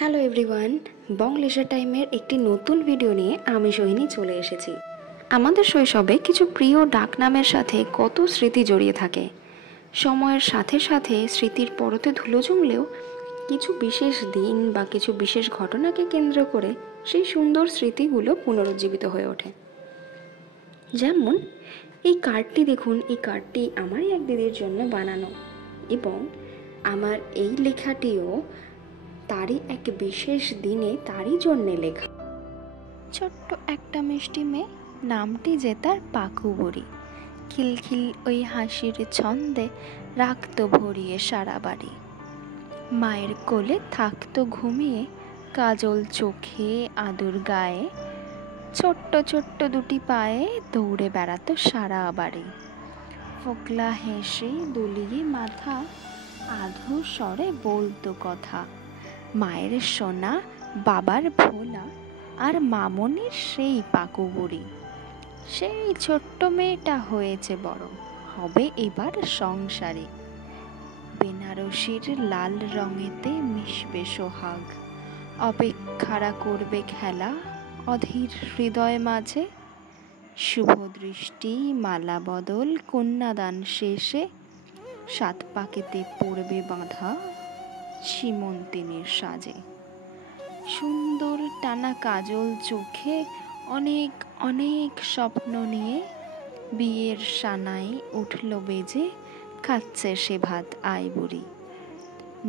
Hello everyone, বং laser টাইমের একটি নতুন ভিডিও নিয়ে আমি সোহিনী চলে এসেছি। আমাদের শৈশবে কিছু প্রিয় ডাকনামের সাথে কত স্মৃতি জড়িয়ে থাকে। সময়ের সাথে সাথে স্মৃতির পরতে ধুলো জমলেও কিছু বিশেষ দিন বা কিছু বিশেষ ঘটনাকে কেন্দ্র করে সেই সুন্দর স্মৃতিগুলো পুনরুজ্জীবিত হয়ে ওঠে। যেমন এই কার্ডটি দেখুন, এই কার্ডটি আমারই এক দিদির জন্য বানানো এবং আমার এই লেখাটিও তারই এক বিশেষ দিনে তারই জন্যে লেখা। ছোট্ট একটা মিষ্টি মেয়ে, নামটি যে তার পাকু বুড়ি। খিলখিল ওই হাসির ছন্দে রাখতো ভরিয়ে সারা বাড়ি। মায়ের কোলে থাকতো ঘুমিয়ে, কাজল চোখে আদর গায়ে। ছোট্ট ছোট্ট দুটি পায়ে দৌড়ে বেড়াতো সারা বাড়ি। ফোকলা হেসে দুলিয়ে মাথা, আধো স্বরে বলতো কথা। মায়ের সোনা, বাবার ভোলা, আর মামনির সেই পাকু বুড়ি। সেই ছোট্ট মেয়েটা হয়েছে বড়, হবে এবার সংসারে। বেনারসির লাল রঙেতে মিশবে সোহাগ, অপেক্ষারা করবে খেলা অধীর হৃদয় মাঝে। শুভ দৃষ্টি, মালা বদল, কন্যাদান শেষে 7 পাকেতে পড়বে বাঁধা সীমন্তিনীর সাজে। সুন্দর টানা কাজল চোখে অনেক অনেক স্বপ্ন নিয়ে বিয়ের সানাই উঠল বেজে, খাচ্ছে সে ভাত আই বুড়ি।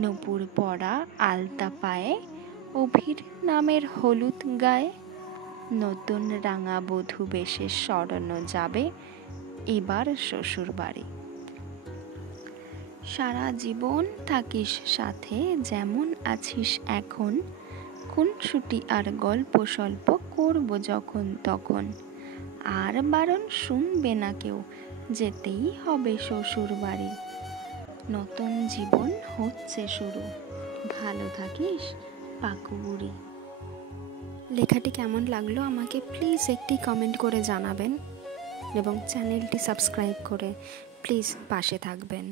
নূপুর পরা আলতা পায়ে, অভির নামের হলুদ গায়ে, নতুন রাঙা বধূ বেশে সরানো যাবে এবার শ্বশুর বাড়ি। সারা জীবন থাকিস সাথে যেমন আছিস এখন, খুনসুটি আর গল্প স্বল্প করব যখন তখন। আর বারণ শুনবে না কেউ, যেতেই হবে শ্বশুর বাড়ি। নতুন জীবন হচ্ছে শুরু, ভালো থাকিস পাকু বুড়ি। লেখাটি কেমন লাগলো আমাকে প্লিজ একটি কমেন্ট করে জানাবেন এবং চ্যানেলটি সাবস্ক্রাইব করে প্লিজ পাশে থাকবেন।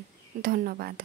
ধন্যবাদ।